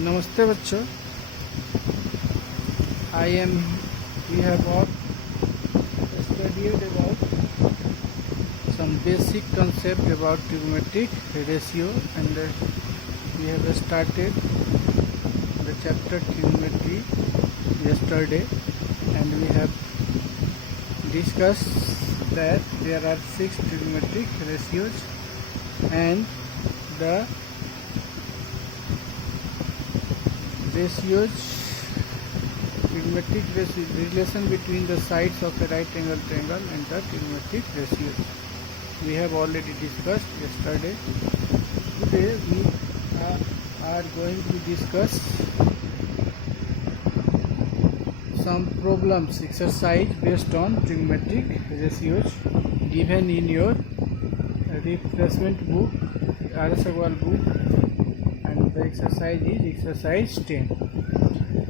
नमस्ते बच्चों। I am we have all studied about some basic concept about trigonometric ratio, and we have started the chapter trigonometry yesterday, and we have discussed that there are 6 trigonometric ratios, and the ratios, trigonometric relation between the sides of a right angle triangle and the trigonometric ratios we have already discussed yesterday. Today we are going to discuss some problems exercise based on trigonometric ratios given in your refreshment book, R.S. Agarwal book, and the exercise is exercise 10.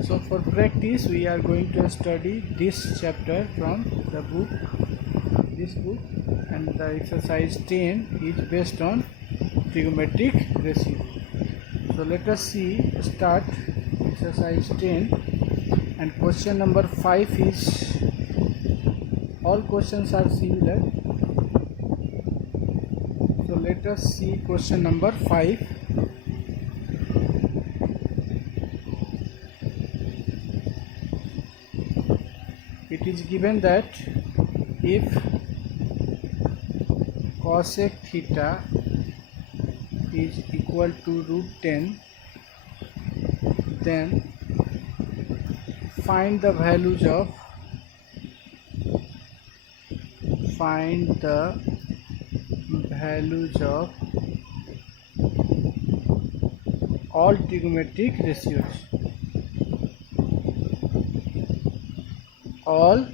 So for practice we are going to study this chapter from the book, this book, and the exercise 10 is based on trigonometric ratio. So let us start exercise 10, and question number 5 is, all questions are similar. So let us see question number 5. It is given that if cosec theta is equal to root 10, then find the values of all trigonometric ratios. All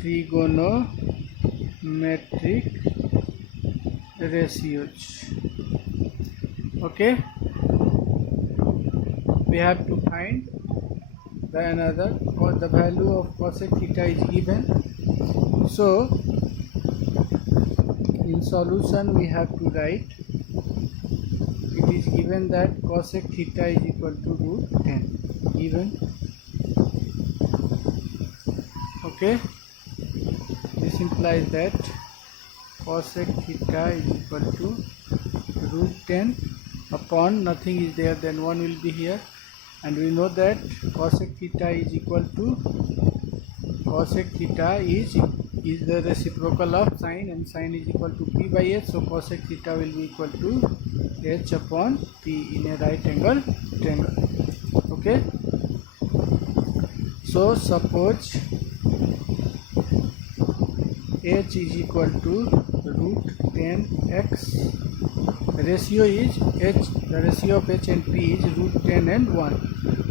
trigonometric ratios. Okay, we have to find the value of cosec theta is given. So in solution we have to write, it is given that cosec theta is equal to root 10 given. Okay, this implies that cosec theta is equal to root 10 upon, nothing is there, then 1 will be here, and we know that cosec theta is equal to, cosec theta is the reciprocal of sine, and sine is equal to p by h, so cosec theta will be equal to h upon p in a right angle triangle. Okay, so suppose h is equal to root 10x, ratio is h, the ratio of h and p is root 10 and 1.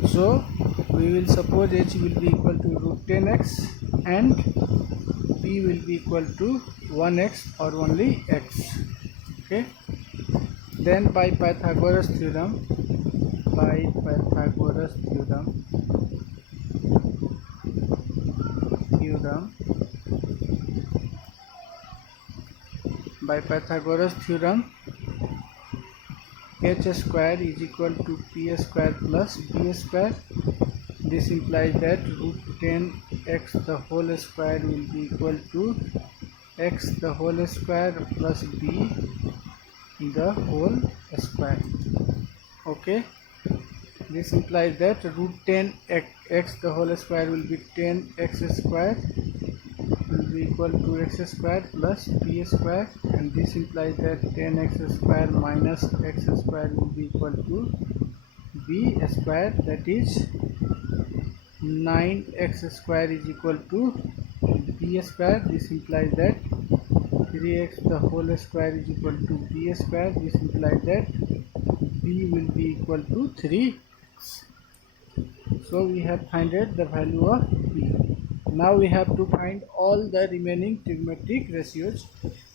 So we will suppose h will be equal to root 10x and p will be equal to 1x or only x. Okay, then by Pythagoras theorem, by Pythagoras theorem, h square is equal to p square plus b square. This implies that root 10x the whole square will be equal to x the whole square plus b the whole square. Okay, this implies that root 10x the whole square will be 10x square will be equal to x square plus b square, and this implies that 10x square minus x square will be equal to b square, that is 9x square is equal to b square. This implies that 3x the whole square is equal to b square. This implies that b will be equal to 3. So we have found the value of b. Now we have to find all the remaining trigonometric ratios,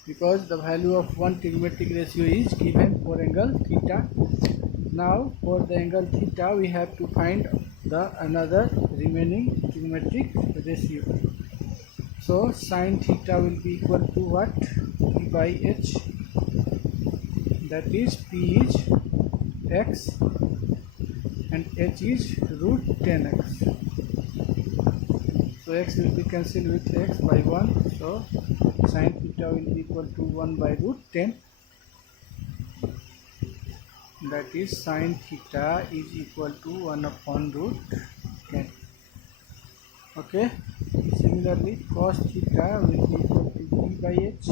because the value of one trigonometric ratio is given for angle theta. Now for the angle theta we have to find the another remaining trigonometric ratio. So sin theta will be equal to what? P by h, that is P is x and h is root 10x. So x will be cancelled with x by 1. So sin theta will be equal to 1 by root 10. That is sin theta is equal to 1 upon root 10. Okay. Similarly, cos theta will be equal to b by h.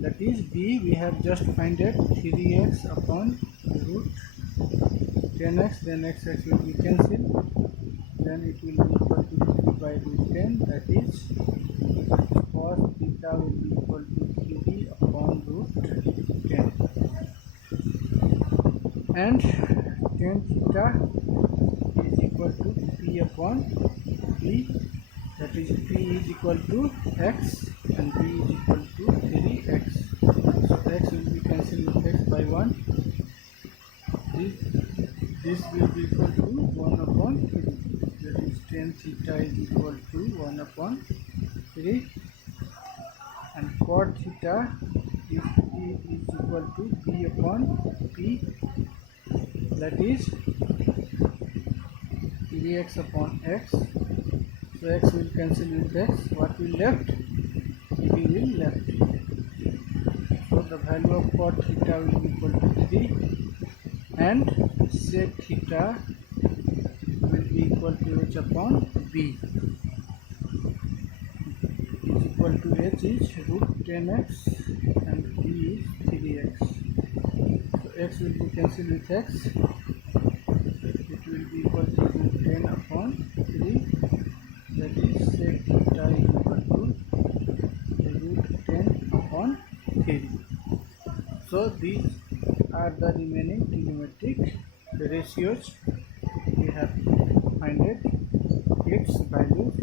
That is b, we have just find it 3x upon root 10x, then x will be cancelled, then it will be equal to 3 by root 10. That is cos theta will be equal to 3 upon root 10, and tan theta is equal to p upon b. That is p is equal to x and b is equal to 3x. So x will be cancelled with x by 1. This will be equal to 1 upon 3. That is tan theta is equal to 1 upon 3, and cot theta is equal to b upon p. That is 3x upon x. So x will cancel with x. What will left? p will left. So the value of cot theta will be equal to 3, and sec theta will be equal to h upon b. Is equal to h is root 10x and b is 3x. So x will be cancelled with x. It will be equal to root 10 upon 3. That is sec theta is equal to root 10 upon 3. So these are the remaining trigonometric ratios. We have find it its values.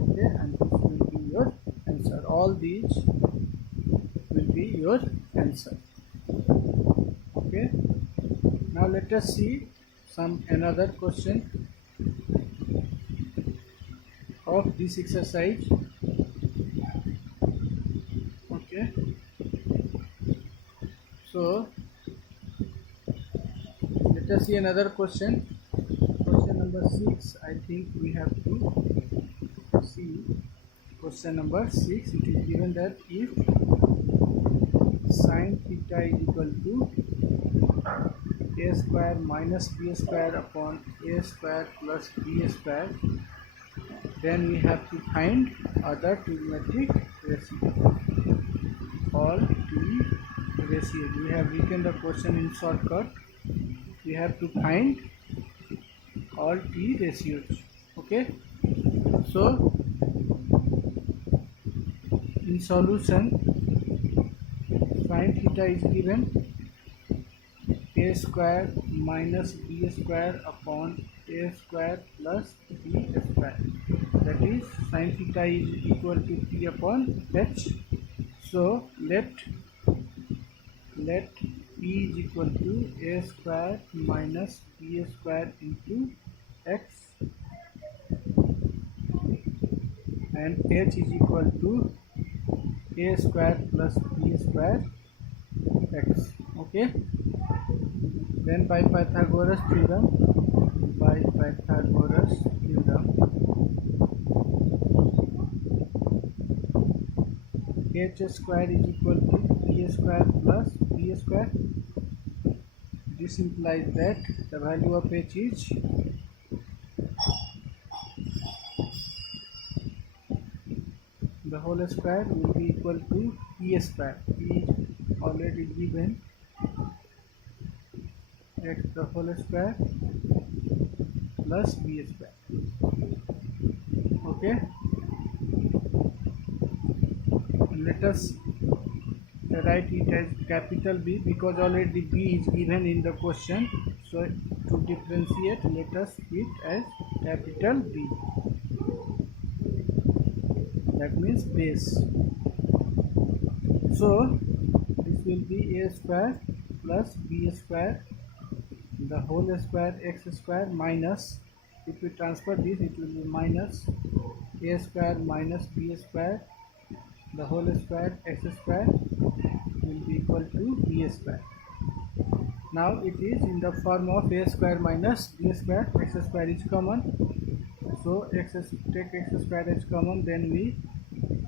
Okay, and this will be your answer. All these will be your answer. Okay, now let us see another question of this exercise. Okay, so let us see another question. Question number 6. I think we have to see question number 6. It is given that if sin theta is equal to a square minus b square upon a square plus b square, then we have to find other trigonometric ratio. All t ratios. We have written the question in shortcut. We have to find all t ratios. Okay, so in solution, sin theta is given a square minus b square upon a square plus b square. That is sin theta is equal to p upon h. So let p is equal to a square minus b square into x, and h is equal to a square plus b square x. Okay, then by Pythagoras theorem, h square is equal to b square plus b square. This implies that the value of h is the whole square will be equal to p square. P is already given, x the whole square plus b square. Okay, let us write it as capital B because already B is given in the question. So to differentiate, let us it as capital B. That means base. So this will be a square plus b square, the whole square x square minus, if we transfer this it will be minus a square minus b square, the whole square x square will be equal to b square. Now it is in the form of a square minus b square. X square is common, so take x square as common, then we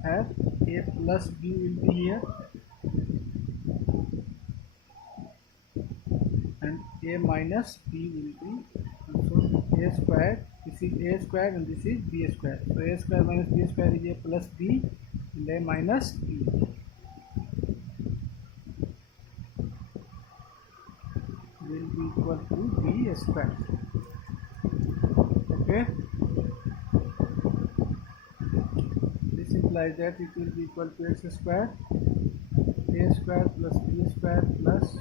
have a plus b will be here, and a minus b will be, so a square, this is a square and this is b square, so a square minus b square is a plus b and a minus b will be equal to b square. Okay, this implies that it will be equal to x square, a square plus b square plus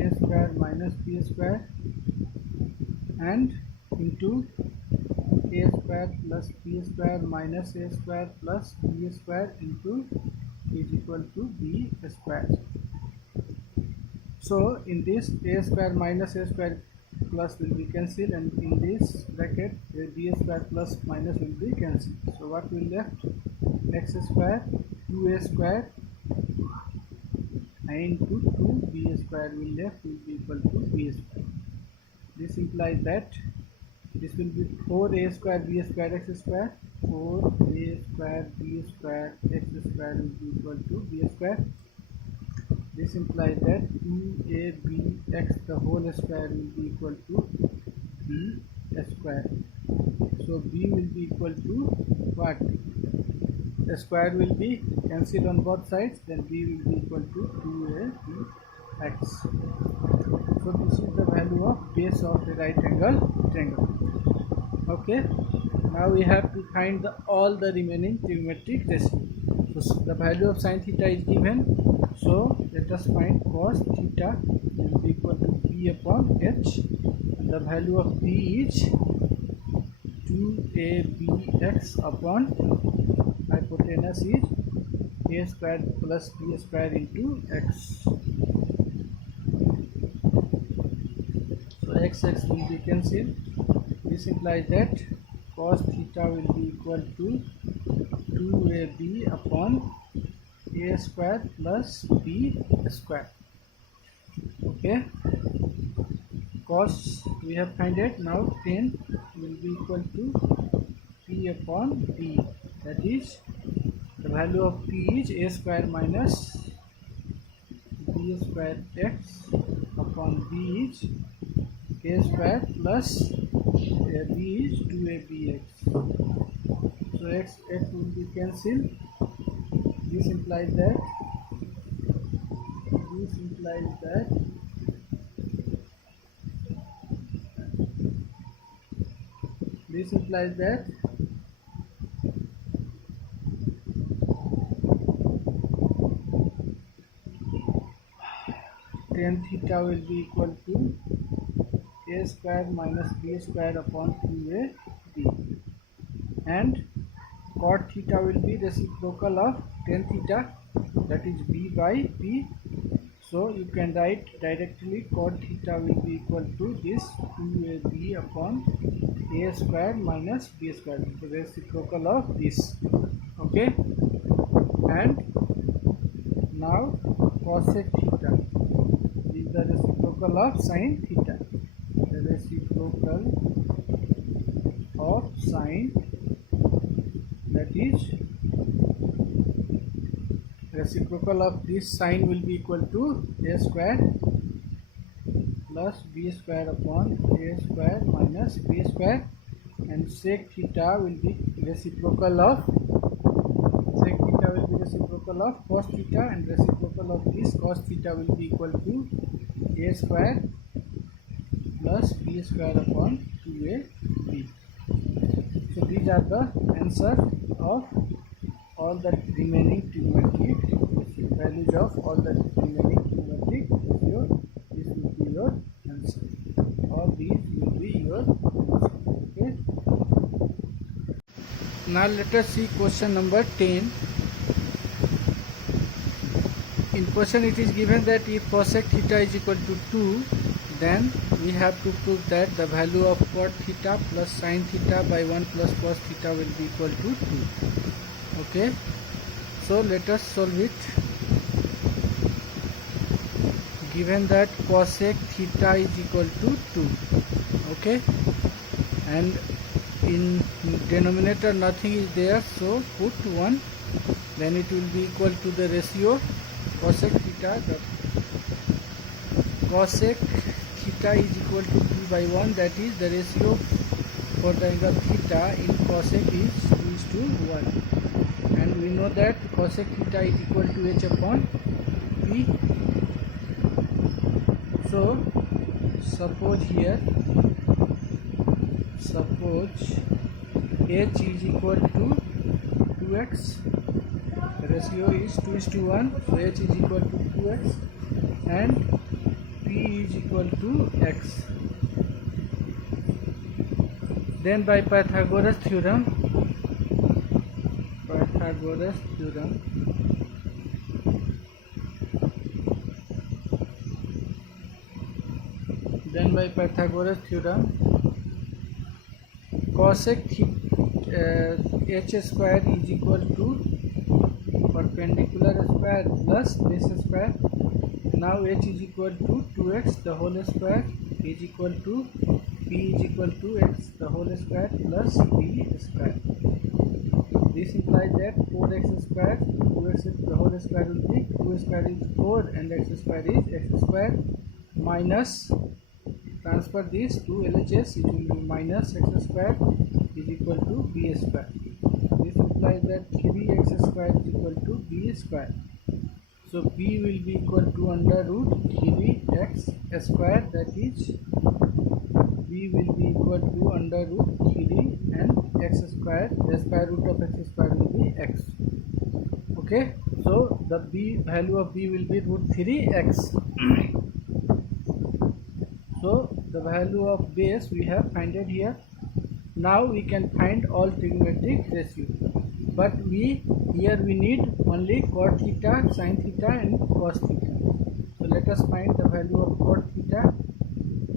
a square minus b square, and into a square plus b square minus a square plus b square into is equal to b square. So in this, a square minus a square plus will be cancelled, and in this bracket b square plus minus will be cancelled. So what will left? X square 2a square into 2b square will left, will be equal to b square. This implies that this will be 4a square b square x square, 4a square b square x square will be equal to b square. This implies that 2abx the whole square will be equal to b square. So b will be equal to what? The square will be cancelled on both sides, then b will be equal to 2abx. So this is the value of base of the right angle triangle. Okay, now we have to find all the remaining trigonometric ratios. So the value of sin theta is given, so let us find cos theta will be equal to p upon h, and the value of p is 2abx upon hypotenuse is a square plus b square into x. So x will be cancelled. This implies that cos theta will be equal to 2ab upon a square plus b square. Okay, cos we have find it. Now 10 will be equal to p upon b, that is the value of p is a square minus b square x upon b is a square plus b is 2abx. So x will be cancelled. This implies that this implies that tan theta will be equal to a square minus b square upon 2ab, and cot theta will be reciprocal of tan theta, that is b by p. So you can write directly cot theta will be equal to this 2ab upon a square minus b square, the reciprocal of this. Okay, and now cosec theta is the reciprocal of sin theta, the reciprocal of sin, that is reciprocal of this sine will be equal to a square plus b square upon a square minus b square, and sec theta will be reciprocal of cos theta, and reciprocal of this cos theta will be equal to a square plus b square upon 2ab. So these are the answer of all the remaining trigonometric values of all the remaining trigonometric ratio. This will be your answer. All these will be your answer. Okay. Now let us see question number 10. In question it is given that if cosec theta is equal to 2, then we have to prove that the value of cot theta plus sin theta by 1 plus cos theta will be equal to 2. Okay, so let us solve it. given that cosec theta is equal to 2. Okay, and in denominator nothing is there, so put 1, then it will be equal to the ratio cosec theta. The cosec theta is equal to 2 by 1, that is the ratio for the angle theta in cosec is 2:1, and we know that cosec theta is equal to h upon p. So suppose h is equal to 2x, ratio is 2:1, so h is equal to 2x and p is equal to x. Then by Pythagoras theorem, cosec h square is equal to perpendicular square plus base square. Now h is equal to 2x the whole square is equal to p is equal to x the whole square plus b square. This implies that 4x square, 2x the whole square will be 2 square is 4 and x square is x square, minus transfer this to LHS, it will be minus x square is equal to b square. This implies that 3x square is equal to b square. So b will be equal to under root 3x square, that is b will be equal to under root 3 and x square, the square root of x square will be x. Okay, so the b value of b will be root 3x. So the value of base we have finded here. Now we can find all trigonometric ratio, but here we need only cot theta, sin theta and cos theta. So let us find the value of cot theta.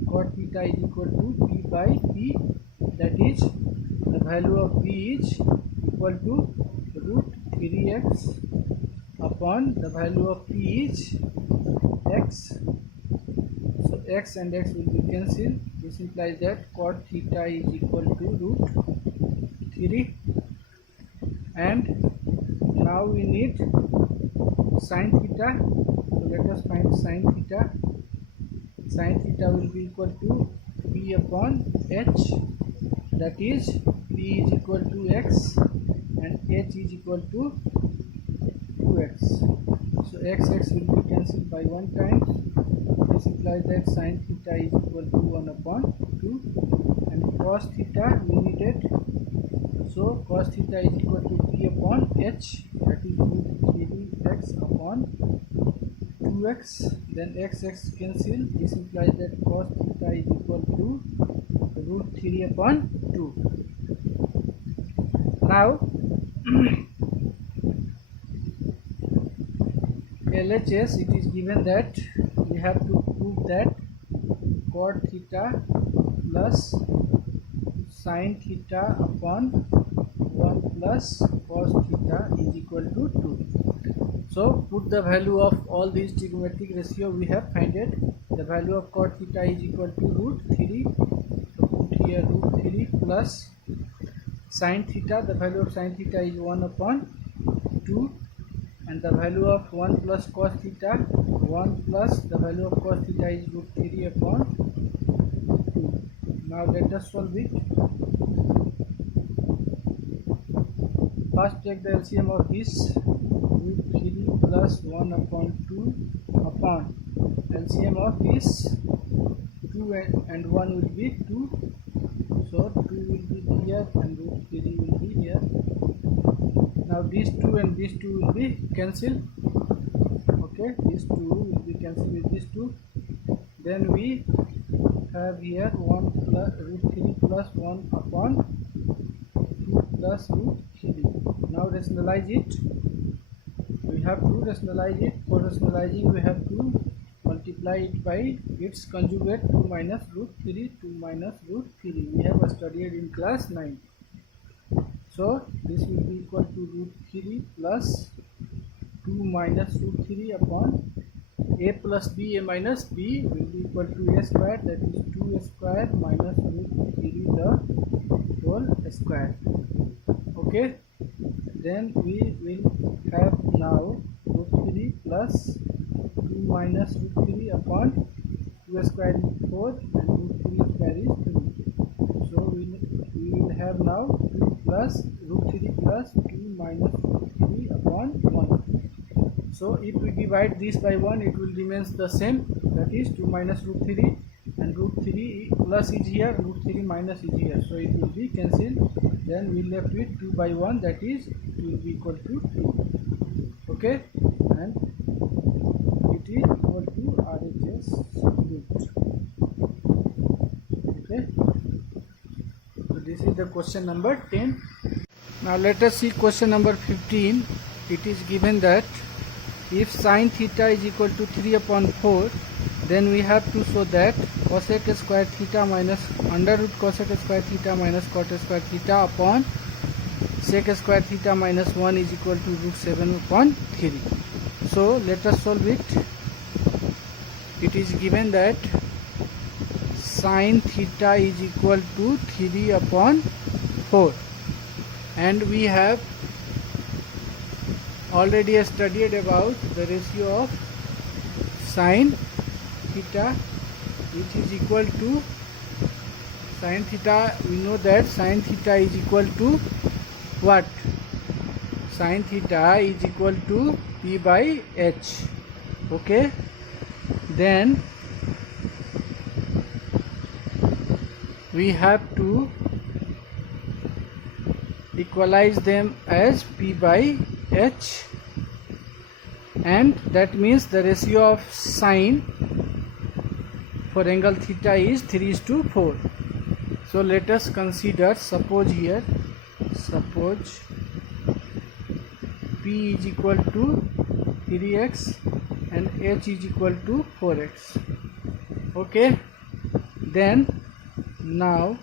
Cot theta is equal to p by p, that is the value of p is equal to root 3x upon the value of p is x. So x and x will be cancelled. This implies that cot theta is equal to root 3, and now we need sin theta. So let us find sin theta. Sin theta will be equal to p upon h, that is p is equal to x and h is equal to 2x. So x will be cancelled by 1 time. This implies that sin theta is equal to 1 upon 2, and cos theta we needed, so cos theta is equal to p upon h, that is root 3x upon 2x, then x cancel. This implies that cos theta is equal to root 3 upon 2. Now LHS, it is given that we have to prove that cot theta plus sin theta upon 1 plus cos theta is equal to 2. So put the value of all these trigonometric ratio we have finded. The value of cot theta is equal to root 3. So put here root 3 plus sin theta. The value of sin theta is 1 upon 2. And the value of 1 plus cos theta, 1 plus the value of cos theta is root 3 upon 2. Now let us solve it. First take the LCM of this, root 3 plus 1 upon 2 upon LCM of this 2 and 1 will be 2. So 2 will be here and root 3 will be here. Now these 2 and these 2 will be cancelled. Okay, these 2 will be cancelled with these 2. Then we have here 1 plus root 3 plus 1 upon 2 plus root 3. Now rationalize it. We have to rationalize it. For rationalizing we have to multiply it by its conjugate 2 minus root 3, 2 minus root 3. We have studied in class 9. So this will be equal to root 3 plus 2 minus root 3 upon a plus b, a minus b will be equal to a square, that is 2 square minus root 3 the whole square. Okay, then we will have now root 3 plus 2 minus root 3 upon 2 square is 4 and root 3 square is 3. So we will have now 2 plus root 3 plus 2 minus root 3 upon 1. So if we divide this by 1, it will remains the same, that is 2 minus root 3, and root 3 plus is here, root 3 minus is here, so it will be cancelled. Then we left with 2 by 1, that is it will be equal to 2. Okay, and it is equal to RHS root. Okay, so this is the question number 10. Now let us see question number 15. It is given that if sine theta is equal to 3 upon 4, then we have to show that cosec square theta minus under root cosec square theta minus cot square theta upon sec square theta minus 1 is equal to root 7 upon 3. So let us solve it. It is given that sine theta is equal to 3 upon 4, and we have already studied about the ratio of sine theta, which is equal to sine theta. We know that sine theta is equal to what? Sine theta is equal to P by H. Okay, then we have to equalize them as P by H, and that means the ratio of sine for angle theta is 3:4. So let us consider, suppose P is equal to 3x and H is equal to 4x. Okay, then now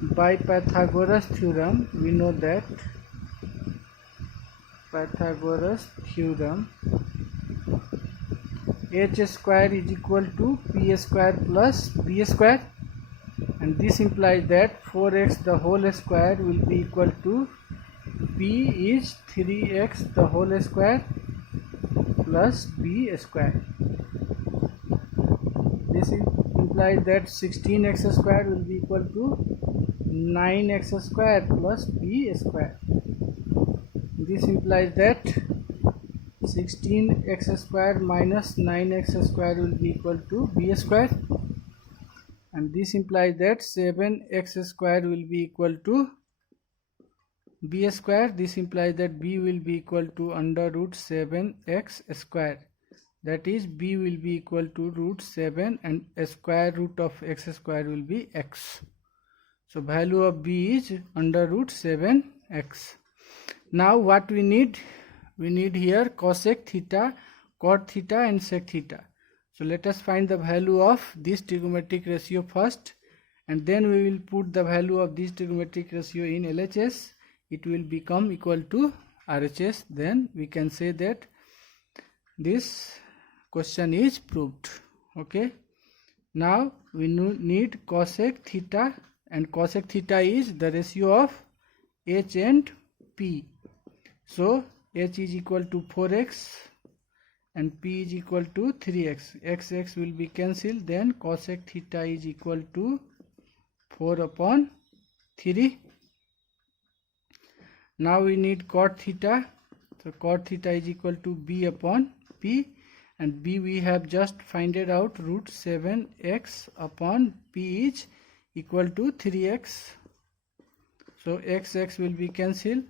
by Pythagoras theorem we know that Pythagoras theorem h square is equal to p square plus b square, and this implies that 4x the whole square will be equal to p is 3x the whole square plus b square. This implies that 16x square will be equal to 9x square plus b square. This implies that 16x square minus 9x square will be equal to b square, and this implies that 7x square will be equal to b square. This implies that b will be equal to under root 7x square, that is b will be equal to root 7 and square root of x square will be x. So value of b is under root 7x. Now what we need? We need here cosec theta, cot theta and sec theta. So let us find the value of this trigonometric ratio first, and then we will put the value of this trigonometric ratio in LHS. It will become equal to RHS. Then we can say that this question is proved. Okay, now we need cosec theta, and cosec theta is the ratio of H and P. So H is equal to 4x and P is equal to 3x. X will be cancelled. Then cosec theta is equal to 4 upon 3. Now we need cot theta. So cot theta is equal to B upon P, and B we have just find it out, root 7x upon P is equal to 3x. So x will be cancelled.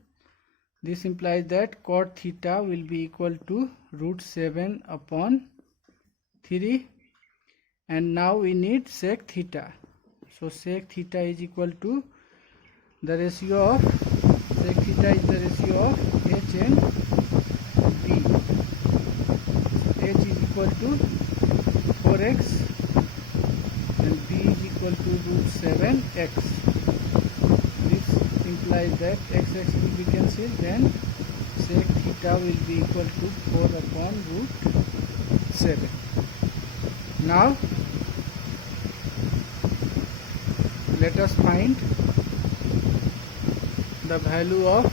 This implies that cot theta will be equal to root 7 upon 3, and now we need sec theta. So sec theta is equal to the ratio of sec theta is the ratio of H and B. H is equal to 4x and B is equal to root 7x. This implies that x will be cancelled. Then sec theta will be equal to 4 upon root 7. Now let us find the value of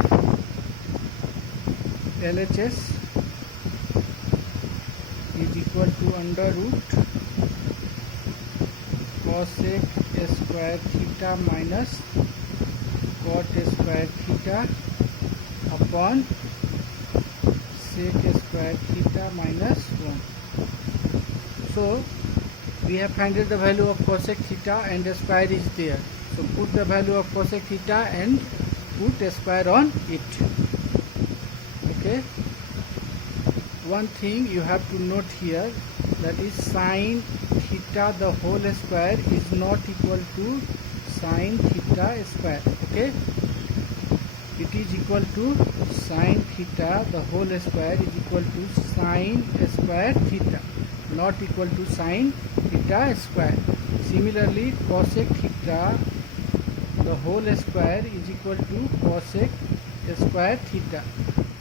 LHS is equal to under root cosec square theta minus cot square theta upon sec square theta minus 1. So we have found the value of cosec theta and the square is there. So put the value of cosec theta and put a square on it. Okay. One thing you have to note here, that is sine theta the whole square is not equal to sine theta square. Okay. It is equal to sine theta the whole square is equal to sine square theta, not equal to sine theta square. Similarly, cosec theta the whole square is equal to cosec square theta.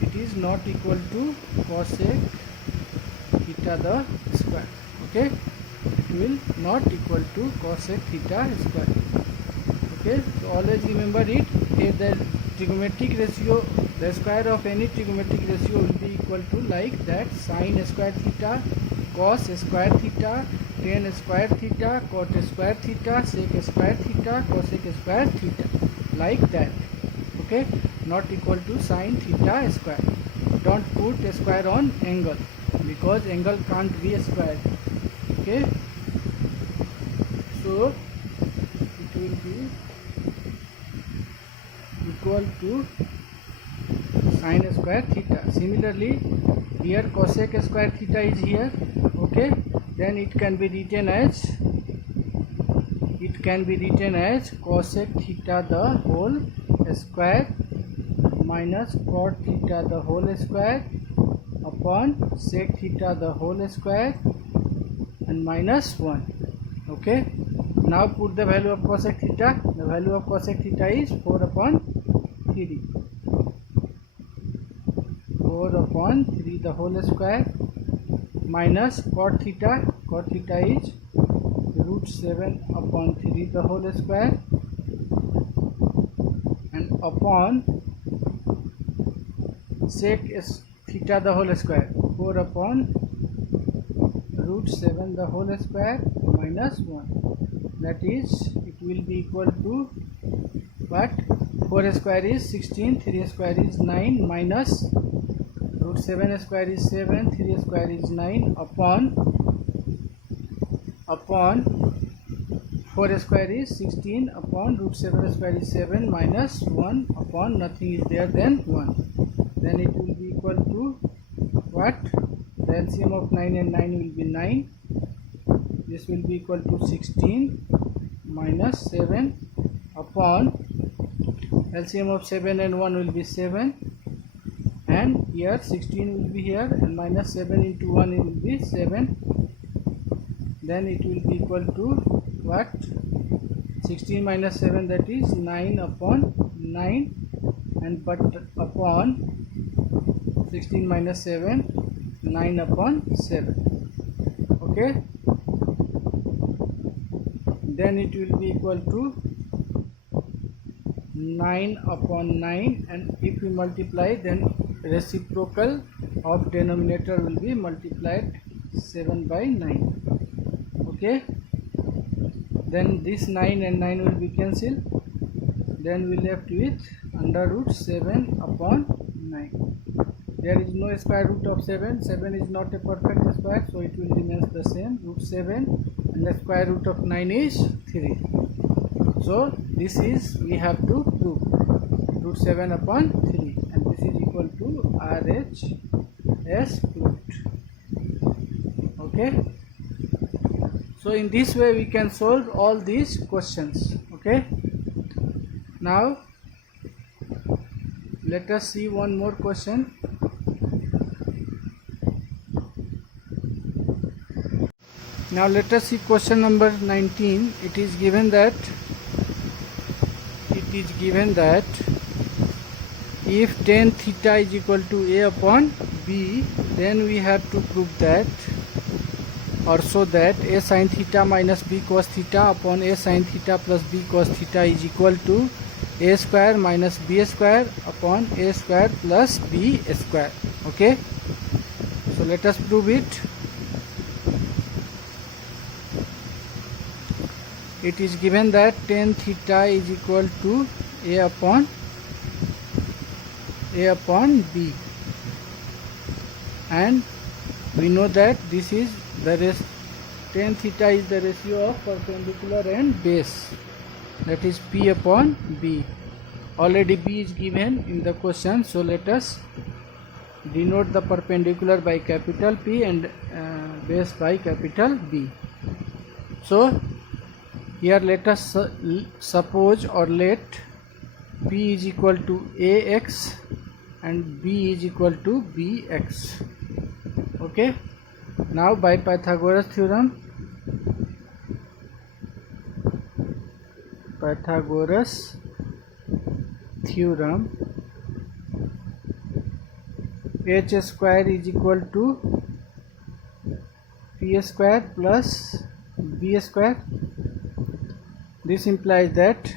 It is not equal to cosec theta the square. Okay, it will not equal to cosec theta square. Okay, so always remember it. If the trigonometric ratio, the square of any trigonometric ratio will be equal to like that: sine square theta, cos square theta, tan square theta, cot square theta, sec square theta, cosec square theta, like that. Okay, not equal to sine theta square. Don't put a square on angle because angle can't be a square. Okay, so it will be equal to sine square theta. Similarly, here cosec square theta is here. Okay, then it can be written as cosec theta the whole square minus cot theta the whole square upon sec theta the whole square and minus 1. Okay, now put the value of cosec theta. The value of cosec theta is 4 upon 3. 4 upon 3 the whole square minus cot theta. Cot theta is root 7 upon 3 the whole square and upon sec theta the whole square, 4 upon root 7 the whole square minus 1. That is, it will be equal to what? 4 square is 16, 3 square is 9 minus root 7 square is 7, 3 square is 9 upon 4 square is 16 upon root 7 square is 7 minus 1 upon nothing is there, then 1. Then it will be equal to what? The LCM of 9 and 9 will be 9. This will be equal to 16 minus 7 upon LCM of 7 and 1 will be 7, and here 16 will be here and minus 7 into 1 it will be 7. Then it will be equal to what? 16 minus 7, that is 9 upon 9, and but upon 16 minus 7, 9 upon 7. Okay, then it will be equal to 9 upon 9, and if we multiply, then reciprocal of denominator will be multiplied 7 by 9. Okay, then this 9 and 9 will be cancelled. Then we left with under root 7 upon 9. There is no square root of 7. 7 is not a perfect square, so it will remain the same. Root 7 and the square root of 9 is 3. So this is, we have to prove, root 7 upon 3, and this is equal to RHS proved. Okay, so in this way we can solve all these questions. Okay, now let us see one more question. Now let us see question number 19. It is given that if tan theta is equal to a upon b, then we have to prove that or so that a sin theta minus b cos theta upon a sin theta plus b cos theta is equal to a square minus b square upon a square plus b square. Okay, so let us prove it. It is given that tan theta is equal to a upon b, and we know that this is the tan theta is the ratio of perpendicular and base, that is p upon b. Already b is given in the question, so let us denote the perpendicular by capital P and base by capital B. So here let us suppose or let P is equal to AX and B is equal to BX. Okay, now by Pythagoras theorem, H square is equal to P square plus B square. This implies that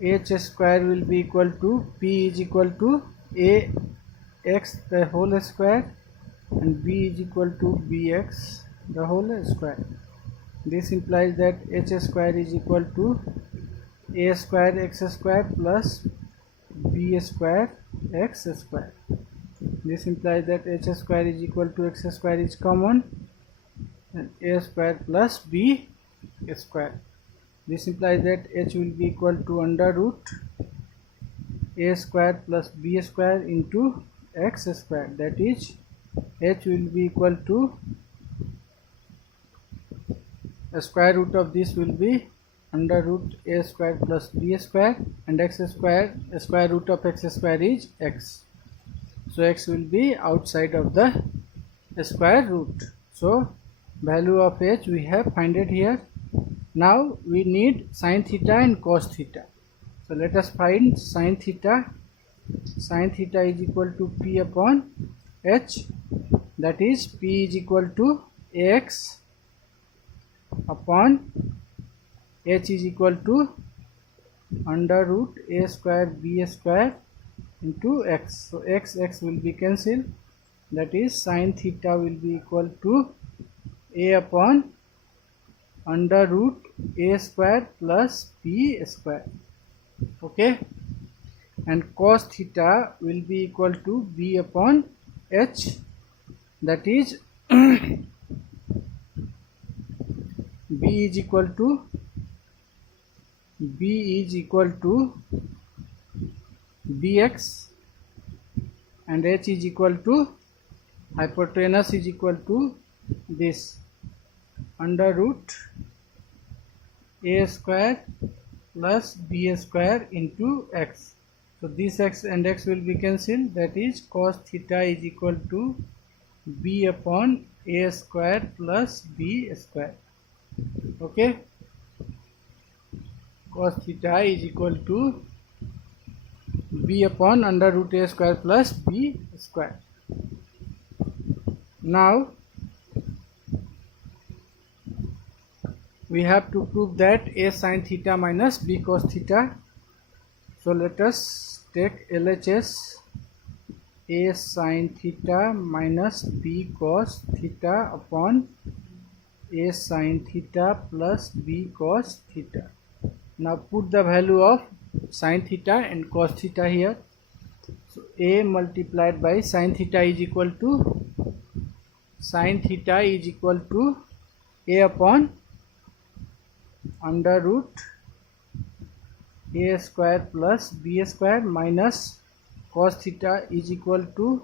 H square will be equal to P is equal to AX the whole square and B is equal to BX the whole square. This implies that H square is equal to A square X square plus B square X square. This implies that H square is equal to X square is common and A square plus B square. This implies that H will be equal to under root A square plus B square into X square, that is H will be equal to the square root of this will be under root A square plus B square, and X square, square root of X square is X. So X will be outside of the square root. So value of H we have find it here. Now we need sin theta and cos theta. So let us find sin theta. Sin theta is equal to P upon H, that is P is equal to AX upon H is equal to under root A square B square into X. So X will be cancelled, that is sin theta will be equal to A upon under root A square plus B square. Okay, and cos theta will be equal to B upon H, that is B is equal to Bx and H is equal to hypotenuse is equal to this under root A square plus B square into X. So this X and X will be cancelled, that is cos theta is equal to B upon A square plus B square. Okay, cos theta is equal to B upon under root A square plus B square. Now we have to prove that A sin theta minus B cos theta. So let us take LHS. A sin theta minus B cos theta upon A sin theta plus B cos theta. Now put the value of sin theta and cos theta here. So A multiplied by sin theta is equal to A upon under root A square plus B square minus cos theta is equal to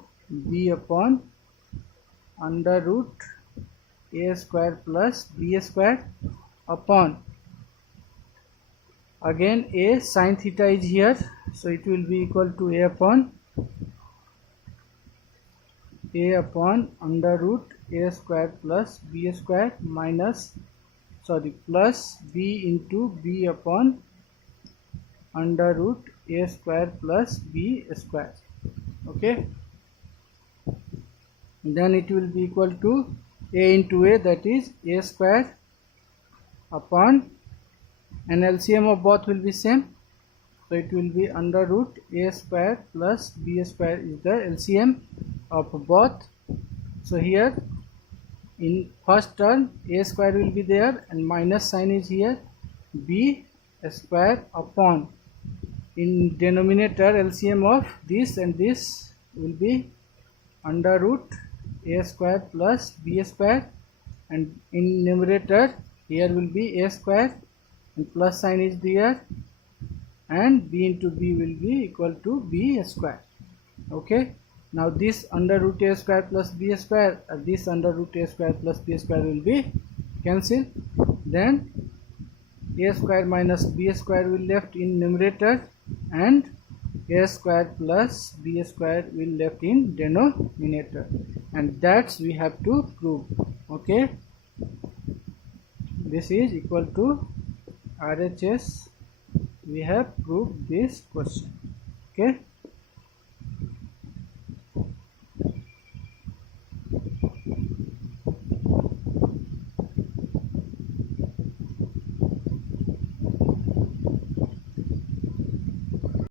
B upon under root A square plus B square upon again A sin theta is here, so it will be equal to A upon under root A square plus B square plus B into B upon under root A square plus B square. Okay, then it will be equal to a into a, that is a square upon, and LCM of both will be same, so it will be under root a square plus b square is the LCM of both. So here in first term a square will be there and minus sign is here, b square upon, in denominator LCM of this and this will be under root a square plus b square, and in numerator here will be a square and plus sign is there, and b into b will be equal to b square. Okay, now this under root a square plus b square, this under root a square plus b square will be cancelled, then a square minus b square will left in numerator and a square plus b square will left in denominator, and that's we have to prove. Okay, this is equal to RHS. We have proved this question. Okay.